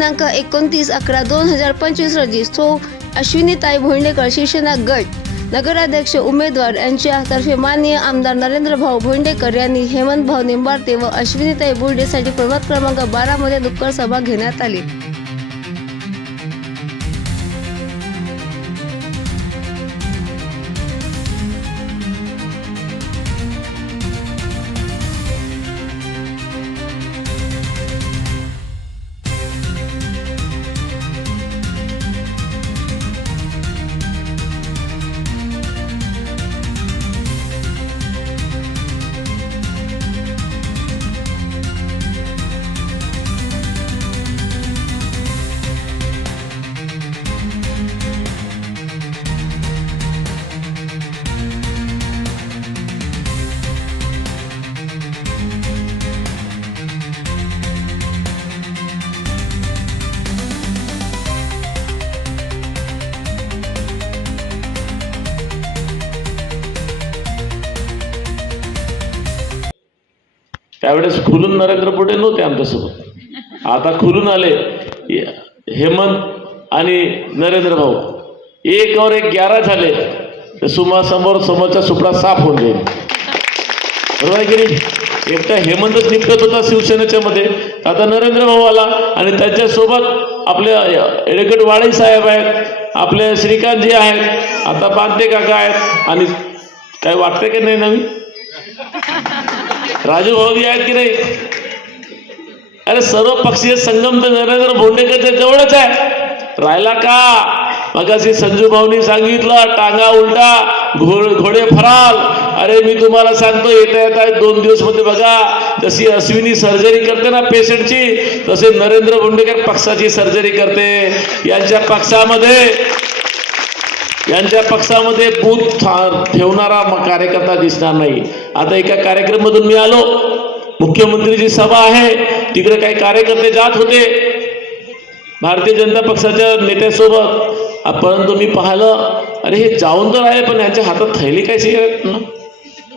दिनांक एकोणतीस अकरा दोन हजार पंचवीस रोजी सो अश्विनीताई भोंडेकर शिवसेना गट. नगराध्यक्ष उमेदवार यांच्यातर्फे माननीय आमदार नरेंद्र भाऊ भोंडेकर यांनी हेमंत भाऊ निंबार्ते व अश्विनीताई बुर्डेसाठी प्रभाग क्रमांक बारामध्ये मध्ये सभा घेण्यात आली. त्यावेळेस खुलून नरेंद्र पोटे नव्हते आमच्यासोबत. आता खुलून आले. हेमंत आणि नरेंद्र भाऊ. एक और एक ग्यारा झाले. तर सुमासमोर समोरचा सुपडा साफ होऊन जाईल. बरोबर आहे की नाही? एकटा हेमंतच निघत होता शिवसेनेच्या मध्ये. आता नरेंद्र भाऊ आला आणि त्याच्यासोबत आपले एडकट वाळे साहेब आहेत. आपले श्रीकांतजी आहेत. आता पांडे काका आहेत. आणि काय वाटतंय की नाही नवीन? राजू भाऊजी आहेत की नाही? अरे सर्व पक्षीय संगम तर नरेंद्र भोंडेकरच्या जवळच आहे. राहिला का? मगाशी संजू भाऊनी सांगितलं टांगा उलटा घोड घोडे फराल अरे मी तुम्हाला सांगतो येता येता दोन दिवसमध्ये बघा जशी अश्विनी सर्जरी करते ना पेशंटची तसे नरेंद्र भोंडेकर पक्षाची सर्जरी करते. यांच्या पक्षामध्ये यांच्या पक्षामध्ये बूथ था- ठेवणारा कार्यकर्ता दिसणार नाही. आता एका कार्यक्रमातून मी आलो. मुख्यमंत्रीची सभा आहे. तिकडे काही कार्यकर्ते जात होते. भारतीय जनता पक्षाच्या नेत्यासोबत. परंतु मी पाहिलं अरे हे जाऊन तर आहे पण यांच्या हातात थैली कशी आहेत ना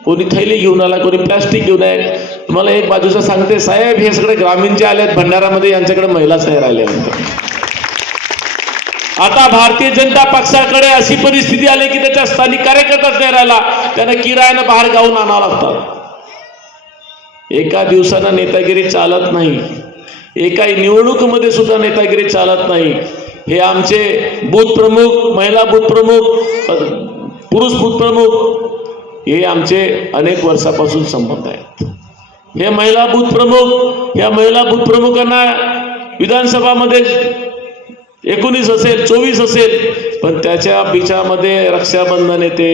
कोणी थैली घेऊन आला कोणी प्लॅस्टिक घेऊन आहे तुम्हाला एक बाजूचं सांगते साहेब हे सगळे ग्रामीणचे आले आहेत भंडारामध्ये यांच्याकडे महिलाच नाही राहिल्यानंतर. आता भारतीय जनता पक्षाकडे अशी परिस्थिती आली की त्याच्या स्थानिक कार्यकर्ताच नाही राहिला. त्यांना किरायानं बाहेर गावून आणावं लागतात एका दिवसानं नेतागिरी चालत नाही. एका निवडणुकीमध्ये सुद्धा नेतागिरी चालत नाही. हे आमचे बूथ प्रमुख महिला बूथ प्रमुख पुरुष बूथ प्रमुख हे आमचे अनेक वर्षापासून संबंध आहेत. हे महिला बूथ प्रमुख या महिला बूथ प्रमुखांना विधानसभामध्ये एकोणीस असेल चोवीस असेल पण त्याच्या बिचामध्ये रक्षाबंधन येते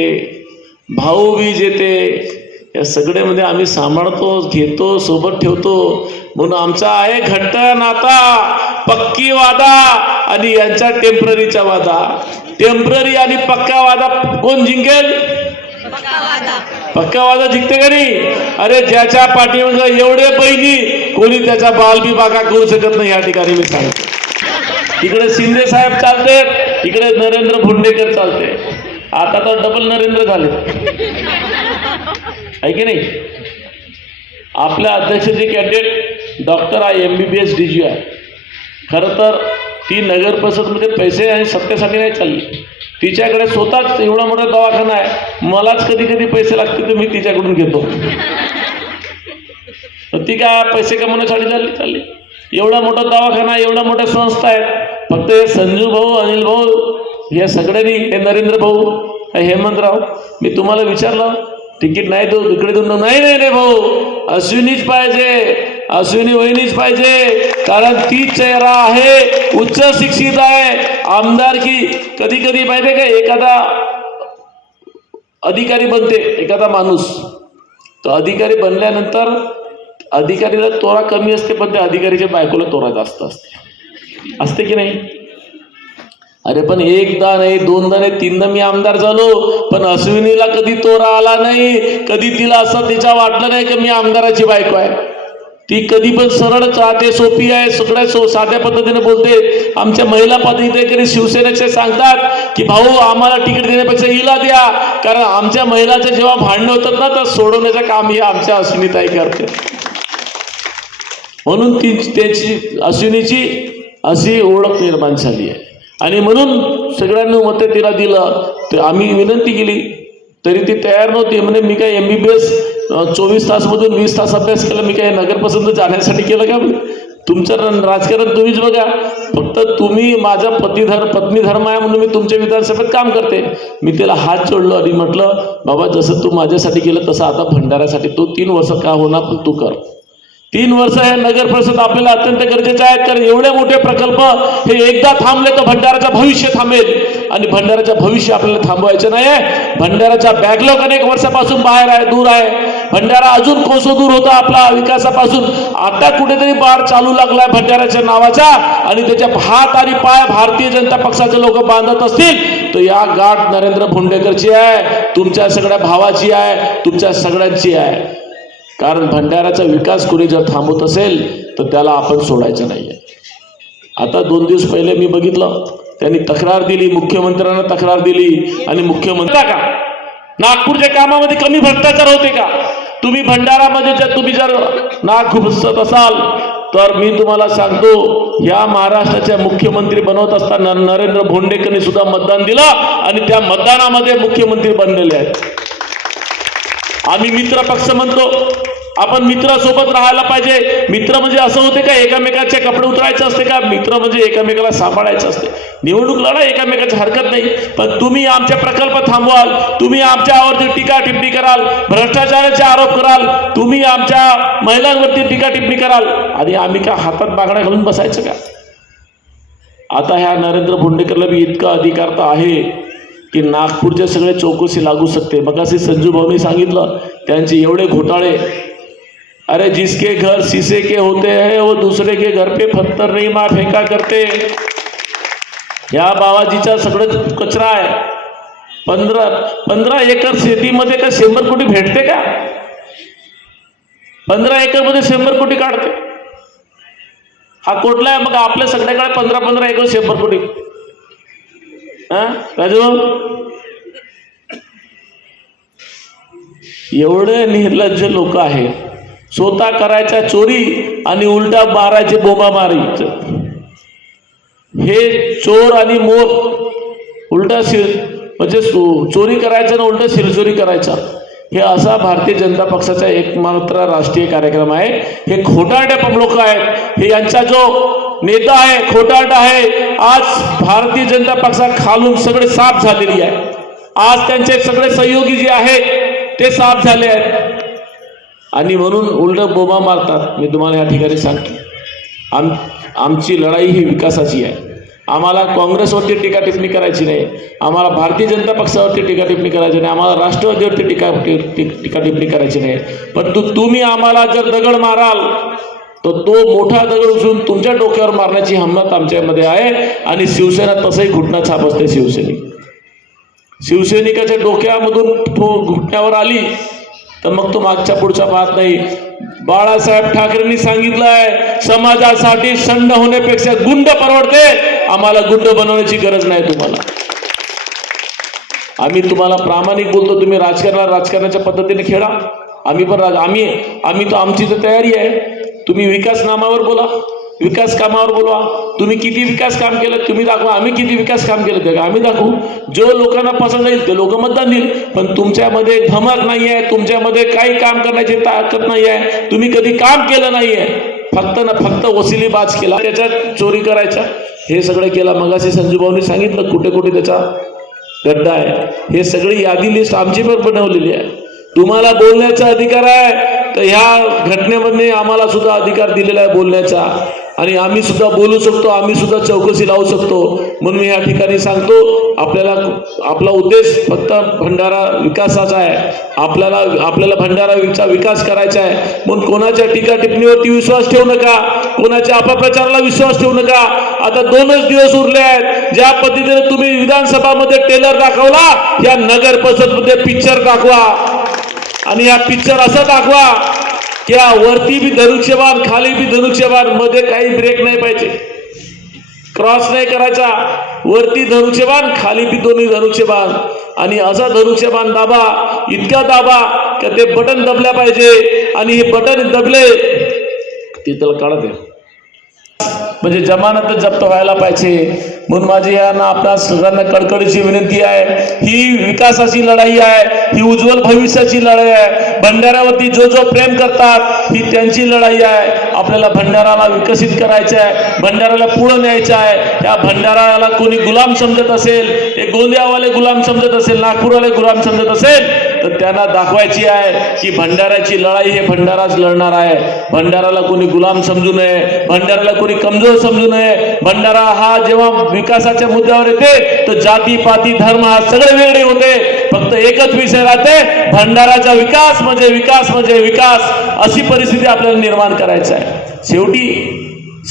भाऊबीज येते. या सगळ्यामध्ये आम्ही सांभाळतो घेतो सोबत ठेवतो. म्हणून आमचा आहे घट्ट नाता पक्की वादा आणि यांचा टेम्पररीचा वादा. टेंपररी आणि पक्का वादा कोण जिंकेल? पक्का वादा. जिंकते का नाही? अरे ज्याच्या पाठीमागं एवढे बहिणी कोणी त्याचा बालबी बागा करू शकत नाही या ठिकाणी मी सांगतो. इकडे शिंदे साहेब चालते इकडे नरेंद्र भोंडेकर चालते. आता तर डबल नरेंद्र झाले. आहे की नाही? आपल्या अध्यक्षाचे कॅन्डिडेट डॉक्टर आहे M B B S D G आहे. खरं तर ती नगर परिषदमध्ये पैसे आणि सत्तेसाठी नाही चालली. तिच्याकडे स्वतःच एवढा मोठा दवाखाना आहे. मलाच कधी कधी पैसे लागते तर मी तिच्याकडून घेतो. तर ती काय पैसे कमवण्यासाठी चालली? चालली. एवढा मोठा दवाखाना एवढा मोठ्या संस्था आहेत ते संजू भाऊ अनिल भाऊ या सगळ्यांनी हे नरेंद्र भाऊ हेमंतराव मी तुम्हाला विचारलं तिकीट नाही देऊ इकडे देऊन नाही नाही रे भाऊ अश्विनीच पाहिजे अश्विनी वहिनीच पाहिजे कारण ती चेहरा आहे उच्च शिक्षित आहे आमदार की कधी कधी माहिती का एखादा अधिकारी बनते एखादा माणूस. तो अधिकारी बनल्यानंतर अधिकारीला तोरा कमी असते पण त्या अधिकारीच्या बायकोला तोरा जास्त असते. असते की नाही? अरे पण एकदा नाही दोनदा नाही तीनदा मी आमदार झालो. पण अश्विनीला कधी तोरा आला नाही कधी तिला असं तिच्या वाटलं नाही की मी आमदाराची बायको आहे. ती कधी पण सरळ चाहते सोपी आहे सगळ्या सो साध्या पद्धतीने बोलते. आमच्या महिला पदाधिकारी शिवसेनेचे सांगतात की भाऊ आम्हाला तिकीट देण्यापेक्षा हिला द्या. कारण आमच्या महिलाचे जेव्हा भांडणं होतात ना तर सोडवण्याचं काम हे आमच्या अश्विनीताई करते. म्हणून ती त्याची अश्विनीची अशी ओळख निर्माण झाली आहे. आणि म्हणून सगळ्यांनी मते तिला दिलं. तर आम्ही विनंती केली. तरी ती तयार नव्हती. म्हणे मी काय एम बी बी एस चोवीस तासमधून वीस तास अभ्यास केला. मी काय नगरपसंत जाण्यासाठी केलं का? तुमचं राजकारण तुम्हीच बघा. फक्त तुम्ही माझा पतीधर पत्नी धर्म आहे म्हणून मी तुमच्या विधानसभेत काम करते. मी तिला हात जोडलो आणि म्हटलं बाबा जसं तू माझ्यासाठी केलं तसं आता भंडाऱ्यासाठी तू तीन वर्ष का होणार पण तू कर. तीन वर्ष हे नगर परिषद आपल्याला अत्यंत गरजेचे आहेत. कारण एवढे मोठे प्रकल्प हे एकदा थांबले तर भंडाराचं भविष्य थांबेल. आणि भंडाराचं भविष्य आपल्याला थांबवायचं नाही आहे भंडाराचा बॅकलॉग अनेक वर्षापासून बाहेर आहे दूर आहे. भंडारा अजून कोसो दूर होता आपला विकासापासून. आता कुठेतरी बार चालू लागलाय भंडाऱ्याच्या नावाचा. आणि त्याच्या हात आणि पाय भारतीय जनता पक्षाचे लोक बांधत असतील. तर या गाठ नरेंद्र भोंडेकरची आहे तुमच्या सगळ्या भावाची आहे तुमच्या सगळ्यांची आहे. कारण भंडाऱ्याचा विकास कुणी जर थांबवत असेल तर त्याला आपण सोडायचं नाही आता दोन दिवस पहिले मी बघितलं त्यांनी तक्रार दिली मुख्यमंत्र्यांना तक्रार दिली आणि मुख्यमंत्री का नागपूरच्या कामामध्ये कमी भ्रष्टाचार होते का? तुम्ही भंडारामध्ये जर तुम्ही जर नाक घुसत असाल तर मी तुम्हाला सांगतो या महाराष्ट्राच्या मुख्यमंत्री बनवत असताना नरेंद्र भोंडेकरनी सुद्धा मतदान दिलं आणि त्या मतदानामध्ये मुख्यमंत्री बनलेले आहेत. आम्ही मित्र पक्ष म्हणतो. आपण मित्रासोबत राहायला पाहिजे. मित्र म्हणजे असं होते का एकामेकाचे कपडे उतरायचे असते का? मित्र म्हणजे एकामेकाला सांभाळायचं असते. निवडणूक लढा एकामेकाची हरकत नाही. पण तुम्ही आमचे प्रकल्प थांबवाल तुम्ही आमच्यावरती टीका टिप्पणी कराल भ्रष्टाचाराचे आरोप कराल तुम्ही आमच्या महिलांवरती टीका टिप्पणी कराल. आणि आम्ही का हातात बागड्या घालून बसायचं का? आता ह्या नरेंद्र भोंडेकरला बी इतका अधिकार तर आहे. की नागपूरच्या सगळे चौकशी लागू शकते. मग असे संजू भाऊनी सांगितलं त्यांचे एवढे घोटाळे. अरे जिसके घर शीशे के होते हैं वो दुसरे के घर पे पत्थर नाही मार फेका करते या बाबाजीचा सगळं कचरा आहे. पंधरा पंधरा एकर शेतीमध्ये का शंभर कोटी भेटते का? पंधरा एकरमध्ये शंभर कोटी काढते. हा कुठला आहे? मग आपल्या सगळ्याकडे पंधरा पंधरा एकर शंभर कोटी. हा? राजू एवढे निर्लज्ज लोक आहे. स्वतः करायच्या चोरी आणि उलटा मारायचे बोबा मारायचं हे चोर आणि मोर उलटा शिर म्हणजे चोरी करायचं ना उलटा शिरचोरी करायचा. हे असा भारतीय जनता पक्षाचा एकमात्र राष्ट्रीय कार्यक्रम आहे. हे खोटारडे लोक आहेत. हे यांचा जो नेता आहे खोटाट आहे. आज भारतीय जनता पक्षा खालून सगळे साफ झालेली आहे. आज त्यांचे सगळे सहयोगी जे आहेत ते साफ झाले आहेत. आणि म्हणून उलट बोबा मारतात. मी तुम्हाला या ठिकाणी सांगतो. आम आमची लढाई ही विकासाची आहे. आम्हाला काँग्रेसवरती टीका टिप्पणी करायची नाही. आम्हाला भारतीय जनता पक्षावरती टीका टिप्पणी करायची नाही. आम्हाला राष्ट्रवादीवरती टीका टी- टीका टिप्पणी करायची नाही. परंतु तुम्ही आम्हाला जर दगड माराल तर तो मोठा दगड उचलून तुमच्या डोक्यावर मारण्याची हिंमत आमच्यामध्ये आहे. आणि शिवसेना तसंही घुटणा छाप असते शिवसैनिक शिवसैनिकाच्या डोक्यामधून घुटण्यावर आली तर मग तो मागच्या पुढचा पाहत नाही. बाळासाहेब ठाकरेंनी सांगितलं आहे समाजासाठी संड होण्यापेक्षा गुंड परवडते. आम्हाला गुंड बनवण्याची गरज नाही तुम्हाला. आम्ही तुम्हाला प्रामाणिक बोलतो तुम्ही राजकारणाला राजकारणाच्या पद्धतीने खेळा. आम्ही पण राज आम्ही आम्ही तर आमची तर तयारी आहे. तुम्ही विकास नामावर बोला. विकास कामावर बोलवा. तुम्ही किती विकास काम केलं तुम्ही दाखवा. आम्ही किती विकास काम केलं ते का आम्ही दाखवू? जो लोकांना पसंत येईल ते लोक मतदान देईल. पण तुमच्यामध्ये धमक नाही आहे तुमच्यामध्ये काही काम करण्याची ताकद नाही आहे तुम्ही कधी काम केलं नाही आहे फक्त ना फक्त वसिलीबाज केला. त्याच्यात चोरी करायच्या हे सगळं केला. मगाशी संजूभाऊनी सांगितलं कुठे कुठे त्याचा गड्डा आहे. हे सगळी यादी लिस्ट आमची पण बनवलेली आहे. तुम्हाला बोलण्याचा अधिकार आहे. तर ह्या घटनेमध्ये आम्हाला सुद्धा अधिकार दिलेला आहे बोलण्याचा. आणि आम्ही सुद्धा बोलू शकतो आम्ही सुद्धा चौकशी लावू शकतो. म्हणून मी या ठिकाणी सांगतो आपल्याला आपला उद्देश फक्त भंडारा विकासाचा आहे. आपल्याला आपल्याला भंडाराचा विकास करायचा आहे. म्हणून कोणाच्या टीका टिप्पणीवरती विश्वास ठेवू नका कोणाच्या अपप्रचाराला विश्वास ठेवू नका. आता दोनच दिवस उरले आहेत. ज्या पद्धतीने तुम्ही विधानसभामध्ये टेलर दाखवला या नगर परिषदमध्ये पिक्चर दाखवा. आणि या पिक्चर असं दाखवा की या वरती बी धनुष्यबाण खाली बी धनुष्यबाणमध्ये काही ब्रेक नाही पाहिजे. क्रॉस नाही करायचा. वरती धनुष्यबाण खाली बी दोन्ही धनुष्यबाण. आणि असा धनुष्यबाण दाबा इतका दाबा की ते बटन दबल्या पाहिजे. आणि हे बटन दबले ते त्याला काढत म्हणजे जमानत जप्त व्हायला पाहिजे. म्हणून माझी यांना आपल्या सगळ्यांना कडकडीची विनंती आहे. ही विकासाची लढाई आहे. ती उज्ज्वल भविष्याची लढाई आहे. भंडाऱ्यावरती जो जो प्रेम करतात ही त्यांची लढाई आहे. आपल्याला भंडाराला विकसित करायचं आहे. भंडाराला पुढे न्यायचं आहे. या भंडाराला कोणी गुलाम समजत असेल हे गोंदियावाले गुलाम समजत असेल नागपूरवाले गुलाम समजत असेल तर त्यांना दाखवायची आहे की भंडाऱ्याची लढाई हे भंडाराच लढणार आहे. भंडाराला कोणी गुलाम समजू नये. भंडाराला कोणी कमजोर समजू नये. भंडारा हा जेव्हा विकासाच्या मुद्द्यावर येते तर जाती पाती धर्म हा सगळे वेगळे होते. फक्त एकच विषय राहते. भंडाराचा विकास म्हणजे विकास म्हणजे विकास. अशी परिस्थिती आपल्याला निर्माण करायची आहे. शेवटी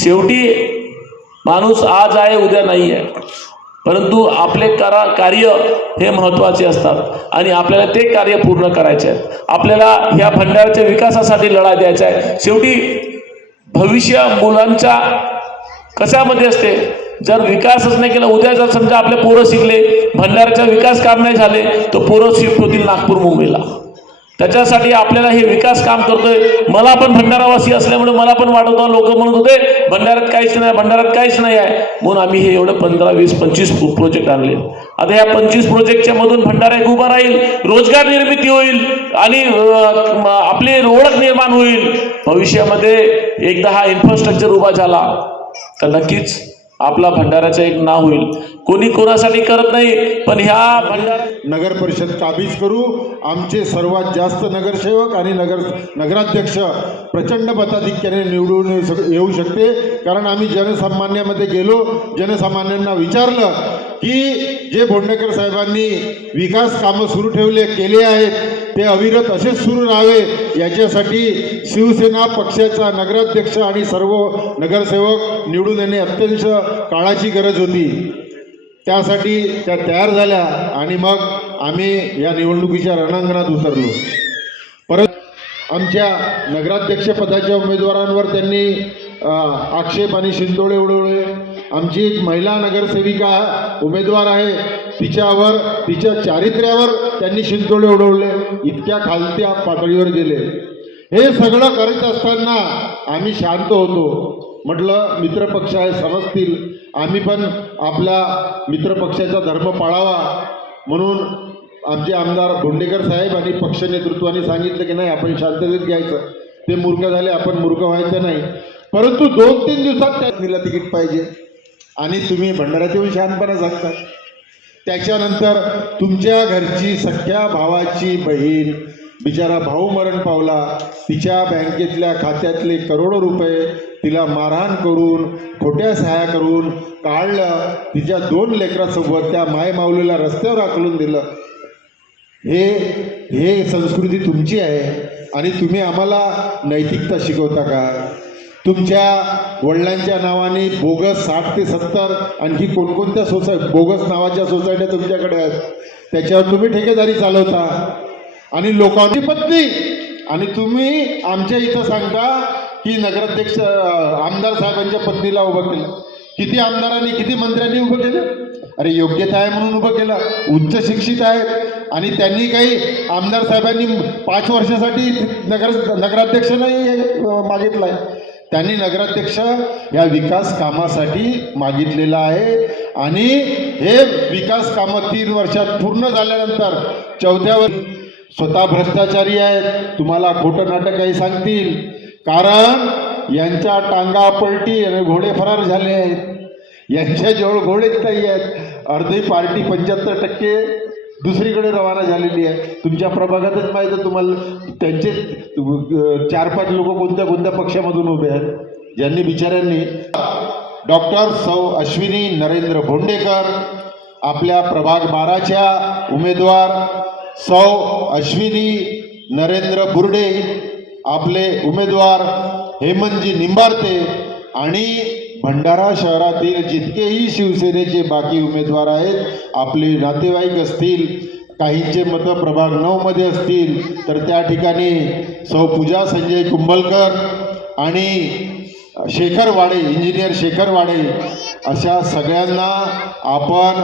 शेवटी माणूस आज आहे उद्या नाही आहे. परंतु आपले करा कार्य हे महत्त्वाचे असतात. आणि आपल्याला ते कार्य पूर्ण करायचे आहे आपल्याला ह्या भंडाराच्या विकासासाठी लढा द्यायचा आहे. शेवटी भविष्य मुलांच्या कशामध्ये असते? जर विकासच नाही केला उद्या जर समजा आपले पोरं शिकले भंडाऱ्याचा विकास काम नाही झाले तर पोरं शिफ्ट होतील नागपूर मुंबईला. त्याच्यासाठी आपल्याला हे विकास काम करतोय. मला पण भंडारावासी असल्यामुळे मला पण वाटत लोक म्हणत होते भंडारात काहीच नाही भंडारात काहीच नाही आहे. म्हणून आम्ही हे एवढं पंधरा वीस पंचवीस प्रोजेक्ट आणले. आता या पंचवीस प्रोजेक्टच्या मधून भंडारा एक उभा राहील रोजगार निर्मिती होईल आणि आपली ओळख निर्माण होईल. भविष्यामध्ये एकदा हा इन्फ्रास्ट्रक्चर उभा झाला तर नक्कीच आपला भंडाराचं एक नाव होईल. कोणी कोणासाठी करत नाही पण ह्या भंडारा नगर परिषद काबीज करू. आमचे सर्वात जास्त नगरसेवक आणि नगर नगराध्यक्ष प्रचंड मताधिक्याने निवडून येऊ येऊ शकते. कारण आम्ही जनसामान्यामध्ये गेलो. जनसामान्यांना विचारलं की जे भोंडेकर साहेबांनी विकास कामं सुरू ठेवले केले आहेत ते अविरत असेच सुरू राहावे. याच्यासाठी शिवसेना पक्षाचा नगराध्यक्ष आणि सर्व नगरसेवक निवडून येणे अत्यंत काळाची गरज होती. त्यासाठी त्या तयार झाल्या आणि मग आम्ही या निवडणुकीच्या रणांगणात उतरलो. परत आमच्या नगराध्यक्षपदाच्या उमेदवारांवर त्यांनी आक्षेप आणि शिंदोळे उडवले. आमची एक महिला नगरसेविका उमेदवार आहे. तिच्यावर तिच्या चारित्र्यावर त्यांनी शिंतोडे उडवले. इतक्या खालत्या पातळीवर गेले. हे सगळं करत असताना आम्ही शांत होतो. म्हटलं मित्रपक्ष आहे समजतील. आम्ही पण आपल्या मित्रपक्षाचा धर्म पाळावा. म्हणून आमचे आमदार भोंडेकर साहेब आणि पक्ष नेतृत्वाने सांगितलं की नाही आपण शांततेत घ्यायचं. ते मूर्ख झाले आपण मूर्ख व्हायचं नाही. परंतु दोन तीन दिवसात त्या तिकीट पाहिजे. आणि तुम्ही भंडाऱ्यात येऊन शहाणपणा सांगतात त्याच्यानंतर तुमच्या घरची सख्या भावाची बहीण बिचारा भाऊ मरण पावला तिच्या बँकेतल्या खात्यातले करोडो रुपये तिला मारहाण करून खोट्या सहाय्या करून काढलं तिच्या दोन लेकरासोबत त्या मायमाऊलीला रस्त्यावर आकलून दिलं. हे हे संस्कृती तुमची आहे आणि तुम्ही आम्हाला नैतिकता शिकवता का? तुमच्या वडिलांच्या नावाने बोगस साठ ते सत्तर आणखी कोणकोणत्या सोसाय बोगस नावाच्या सोसायट्या तुमच्याकडे आहेत? त्याच्यावर तुम्ही ठेकेदारी चालवता. आणि लोकांची पत्नी. आणि तुम्ही आमच्या इथं सांगता की नगराध्यक्ष आमदार साहेबांच्या पत्नीला उभं केलं. किती आमदारांनी किती मंत्र्यांनी उभं केलं? अरे योग्यता आहे म्हणून उभं केलं. उच्च शिक्षित आहेत आणि त्यांनी काही आमदार साहेबांनी पाच वर्षासाठी नगर नगराध्यक्ष नाही अं, आहे त्यांनी नगराध्यक्ष या विकास कामासाठी मागितलेला आहे. आणि हे विकास कामं तीन वर्षात पूर्ण झाल्यानंतर चौथ्यावर स्वतः भ्रष्टाचारी आहेत. तुम्हाला खोटं नाटक काही सांगतील. कारण यांच्या टांगा पलटी आणि घोडे फरार झाले आहेत. यांच्याजवळ घोडेच नाही आहेत. अर्धी पार्टी पंच्याहत्तर टक्के दुसरीकडे रवाना झालेली आहे. तुमच्या प्रभागातच माहीत आहे तुम्हाला त्यांचे चार पाच लोक कोणत्या कोणत्या पक्षामधून उभे आहेत? ज्यांनी बिचाऱ्यांनी डॉक्टर सौ अश्विनी नरेंद्र भोंडेकर आपल्या प्रभाग बाराच्या उमेदवार सौ अश्विनी नरेंद्र बुर्डे आपले उमेदवार हेमंतजी निंबारते आणि भंडारा शहरातील जितकेही शिवसेनेचे बाकी उमेदवार आहेत आपले नातेवाईक असतील काहींचे मतं प्रभाग नऊमध्ये असतील तर त्या ठिकाणी सौ पूजा संजय कुंभलकर आणि शेखर वाडे इंजिनियर शेखर वाडे अशा सगळ्यांना आपण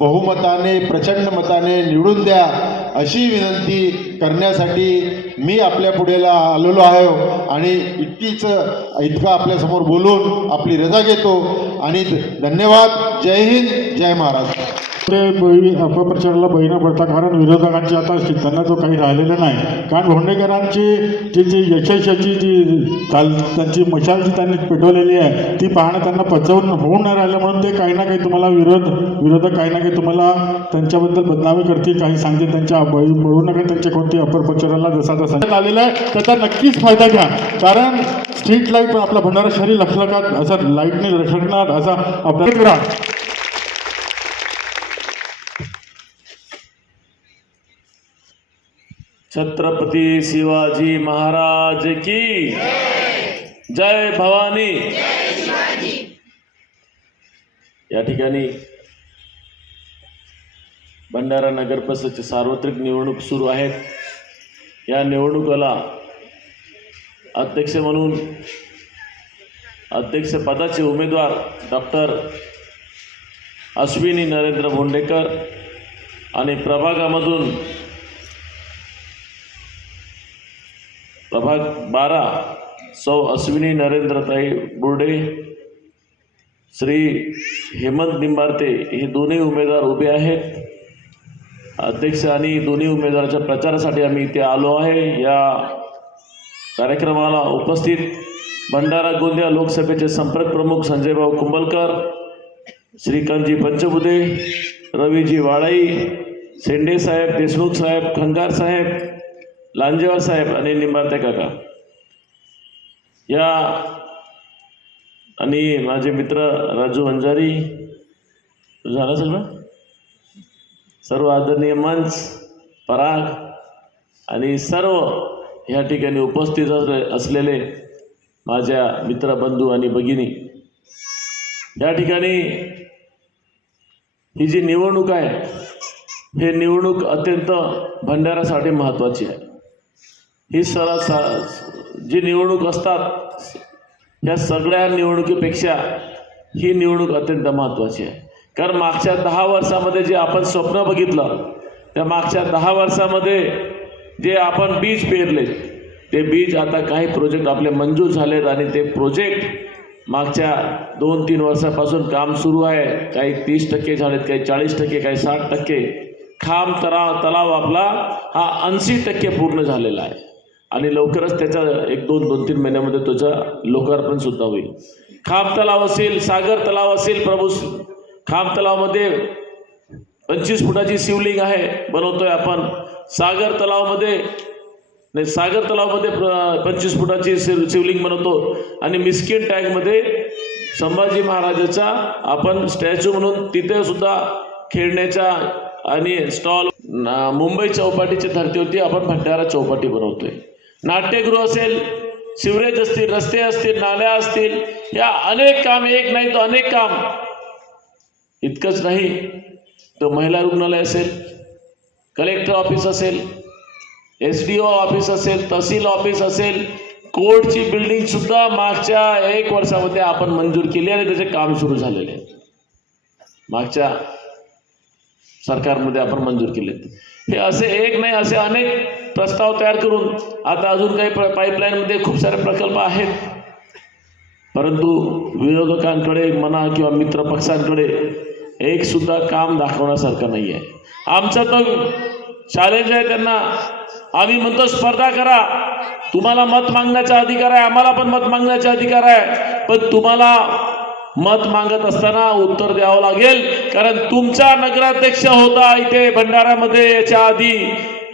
बहुमताने प्रचंड मताने निवडून द्या. अशी विनंती करण्यासाठी मी आपल्या पुढेला आलेलो आहे आणि इतकीच इतकं आपल्यासमोर बोलून आपली रजा घेतो. आणि धन्यवाद. जय हिंद. जय महाराष्ट्र ते बळी अपप्रचाराला बळी न पडता कारण विरोधकांची आता त्यांना तो काही राहिलेला नाही. कारण भोंडेकरांची जी जी यशस्याची जी चाल त्यांची मशाल जी त्यांनी पेटवलेली आहे ती पाहणं त्यांना पचवून होऊन नाही राहिलं म्हणून ते काही ना काही तुम्हाला विरोध विरोधक काही ना काही तुम्हाला त्यांच्याबद्दल बदनामी करतील काही सांगतील त्यांच्या बळी पडू नका त्यांच्या कोणती अपप्रचाराला जसा तसा आलेला आहे त्याचा नक्कीच फायदा घ्या. कारण स्ट्रीट लाइट आपला भंडारा शहरी लक्षलात असं लाईटने लक्षणार असा अपडेट करा. छत्रपती शिवाजी महाराज की जय भवानी. या ठिकाणी भंडारा नगरपरिषदची सार्वत्रिक निवडणूक सुरू आहेत. या निवडणुकाला अध्यक्ष म्हणून अध्यक्षपदाचे उमेदवार डॉक्टर अश्विनी नरेंद्र भोंडेकर आणि प्रभागामधून प्रभाग बारा. सौ अश्विनी नरेंद्रताई बुर्डे श्री हेमंत निंबार्ते हे दोन्ही उमेदवार उभे आहेत. अध्यक्ष आणि दोन्ही उमेदवाराच्या प्रचारासाठी आम्ही इथे आलो आहे. या कार्यक्रमाला उपस्थित भंडारा गोंदिया लोकसभेचे संपर्क प्रमुख संजयभाऊ कुंभलकर श्रीकांतजी पंचबुधे रवीजी वाळाई शेंडे साहेब देशमुख साहेब खंगार साहेब लांजेवार साहेब आणि निंबार्ते काका. या आणि माझे मित्र राजू अंजारी झाला सगळं सर्व आदरणीय मंच पराग आणि सर्व ह्या ठिकाणी उपस्थित असले असलेले माझ्या मित्रबंधू आणि भगिनी. या ठिकाणी ही जी निवडणूक आहे हे निवडणूक अत्यंत भंडारासाठी महत्त्वाची आहे. ही सर सा जी निवडणूक असतात या सगळ्या निवडणुकीपेक्षा ही निवडणूक अत्यंत महत्त्वाची आहे. कारण मागच्या दहा वर्षामध्ये जे आपण स्वप्न बघितलं त्या मागच्या दहा वर्षामध्ये जे आपण बीज पेरले ते बीज आता काही प्रोजेक्ट आपले मंजूर झालेत आणि ते प्रोजेक्ट मागच्या दोन तीन वर्षापासून काम सुरू आहे. काही तीस टक्के झालेत काही चाळीस टक्के काही साठ टक्के. खांब तलाव तलाव आपला हा ऐंशी टक्के पूर्ण झालेला आहे. आणि लवकरच त्याचा एक दोन दोन तीन महिन्यामध्ये त्याचं लोकार्पण सुद्धा होईल. खाप तलाव असेल सागर तलाव असेल प्रभू खाप तलावमध्ये पंचवीस फुटाची शिवलिंग आहे बनवतोय आपण. सागर तलावमध्ये नाही सागर तलावमध्ये पंचवीस फुटाची शिव शिवलिंग बनवतो. आणि मिस्किन टँकमध्ये संभाजी महाराजाचा आपण स्टॅच्यू म्हणून तिथे सुद्धा खेळण्याचा आणि स्टॉल मुंबई चौपाटीची होती आपण भंडारा चौपाटी बनवतोय. नाट्यगृह असेल सिवरेज असतील रस्ते असतील नाल्या असतील या अनेक काम एक नाही तर अनेक काम. इतकंच नाही तर महिला रुग्णालय असेल कलेक्टर ऑफिस असेल एस डी ओ ऑफिस असेल तहसील ऑफिस असेल कोर्टची बिल्डिंग सुद्धा मागच्या एक वर्षामध्ये आपण मंजूर केली आणि त्याचे काम सुरू झालेले आहे. मागच्या सरकारमध्ये आपण मंजूर केले हे असे एक नाही असे अनेक प्रस्ताव तयार करून आता अजून काही प्र पाईपलाईनमध्ये खूप सारे प्रकल्प आहेत. परंतु विरोधकांकडे म्हणा किंवा मित्रपक्षांकडे एक सुद्धा काम दाखवण्यासारखं नाही आहे आमचं तर चॅलेंज आहे त्यांना. आम्ही म्हणतो स्पर्धा करा. तुम्हाला मत मागण्याचा अधिकार आहे आम्हाला पण मत मागण्याचा अधिकार आहे. पण तुम्हाला मत मागत असताना उत्तर द्यावं लागेल. कारण तुमचा नगराध्यक्ष होता इथे भंडाऱ्यामध्ये याच्या आधी.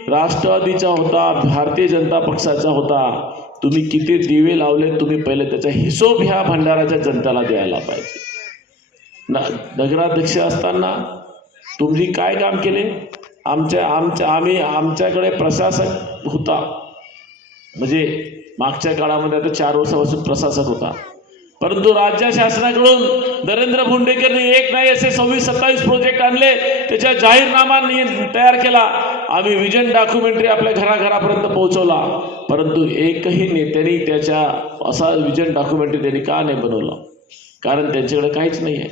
राष्ट्रवादीचा होता भारतीय जनता पक्षाचा होता. तुम्ही किती दिवे लावले तुम्ही पहिले त्याचा हिशोब ह्या भंडाराच्या जनतेला द्यायला पाहिजे. न नगराध्यक्ष असताना तुम्ही काय काम केले? आमच्या आमच्या आम्ही आमच्याकडे प्रशासक होता. म्हणजे मागच्या काळामध्ये आता चार वर्षापासून प्रशासक होता. परंतु राज्य शासनाकडून नरेंद्र भोंडेकरनी एक नाही असे सव्वीस सत्तावीस प्रोजेक्ट आणले. त्याच्या जाहीरनामा तयार केला. आम्ही विजन डॉक्युमेंटरी आपल्या घराघरापर्यंत पोहोचवला. परंतु एकही नेत्यांनी त्याच्या असा विजन डॉक्युमेंटरी त्यांनी का नाही बनवला? कारण त्यांच्याकडे काहीच नाही आहे.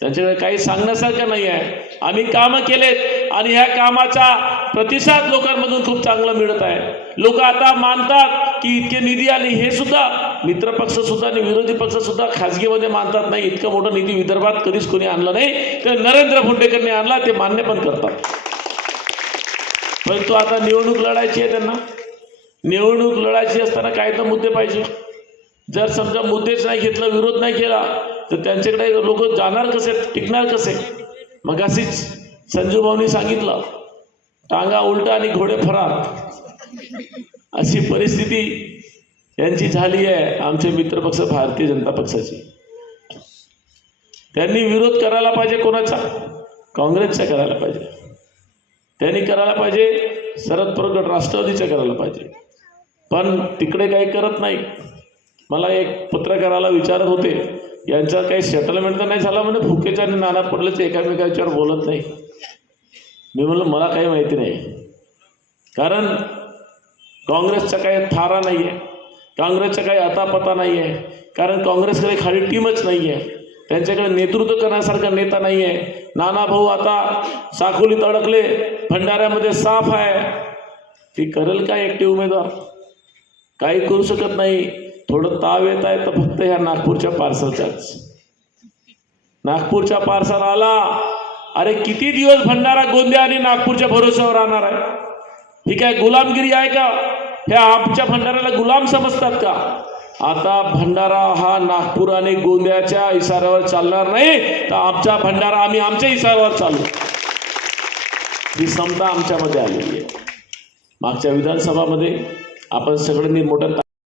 त्यांच्याकडे काही सांगण्यासारखं नाही आहे. आम्ही कामं केलेत आणि ह्या कामाचा प्रतिसाद लोकांमधून खूप चांगला मिळत आहे. लोक आता मानतात की इतके निधी आले हे सुद्धा मित्रपक्ष सुद्धा आणि विरोधी पक्ष सुद्धा खाजगीमध्ये मानतात नाही. इतका मोठा निधी विदर्भात कधीच कोणी आणला नाही. तर नरेंद्र फुंडेकरने आणला ते मान्य पण करतात. परंतु आता निवडणूक लढायची आहे त्यांना. निवडणूक लढायची असताना काय तर मुद्दे पाहिजे. जर समजा मुद्देच नाही घेतला विरोध नाही केला तर त्यांच्याकडे लोक जाणार कसे टिकणार कसे? मग अशीच संजूभाऊनी सांगितलं टांगा उलटा आणि घोडे फरार. अशी परिस्थिती यांची झाली आहे आमचे मित्रपक्ष भारतीय जनता पक्षाची. त्यांनी विरोध करायला पाहिजे कोणाचा? काँग्रेसचा करायला पाहिजे. त्यांनी करायला पाहिजे शरद प्रगट राष्ट्रवादीच्या करायला पाहिजे. पण तिकडे काही करत नाही. मला एक पत्रकाराला विचारत होते यांचा काही सेटलमेंट तर नाही झाला म्हणे फुकेच्या आणि नाना पडले एकामेकाच्यावर बोलत नाही. मी म्हणलं मला काही माहिती नाही. कारण काँग्रेसचा काही थारा नाही आहे काँग्रेसचा काही अतापता नाही आहे कारण काँग्रेसकडे खाली टीमच नाही आहे त्यांच्याकडे नेतृत्व करण्यासारखा नेता नाही आहे नाना भाऊ आता साखोलीत अडकले भंडाऱ्यामध्ये साफ आहे. ती करेल काय एकटी उमेदवार? काही करू शकत नाही. थोडं ताव येत आहे तर फक्त ह्या नागपूरच्या पार्सलच्याच. नागपूरच्या पार्सल आला. अरे किती दिवस भंडारा गोंदिया आणि नागपूरच्या भरोश्यावर राहणार आहे? ही काय गुलामगिरी आहे का? ह्या आमच्या भंडाऱ्याला गुलाम समजतात का? आता भंडारा हा नागपूर आणि गोंदियाच्या इशाऱ्यावर चालणार नाही. तर आमचा भंडारा आम्ही आमच्या इशाऱ्यावर चालू. ही समता आमच्यामध्ये आलेली आहे. मागच्या विधानसभामध्ये आपण सगळ्यांनी मोठ्या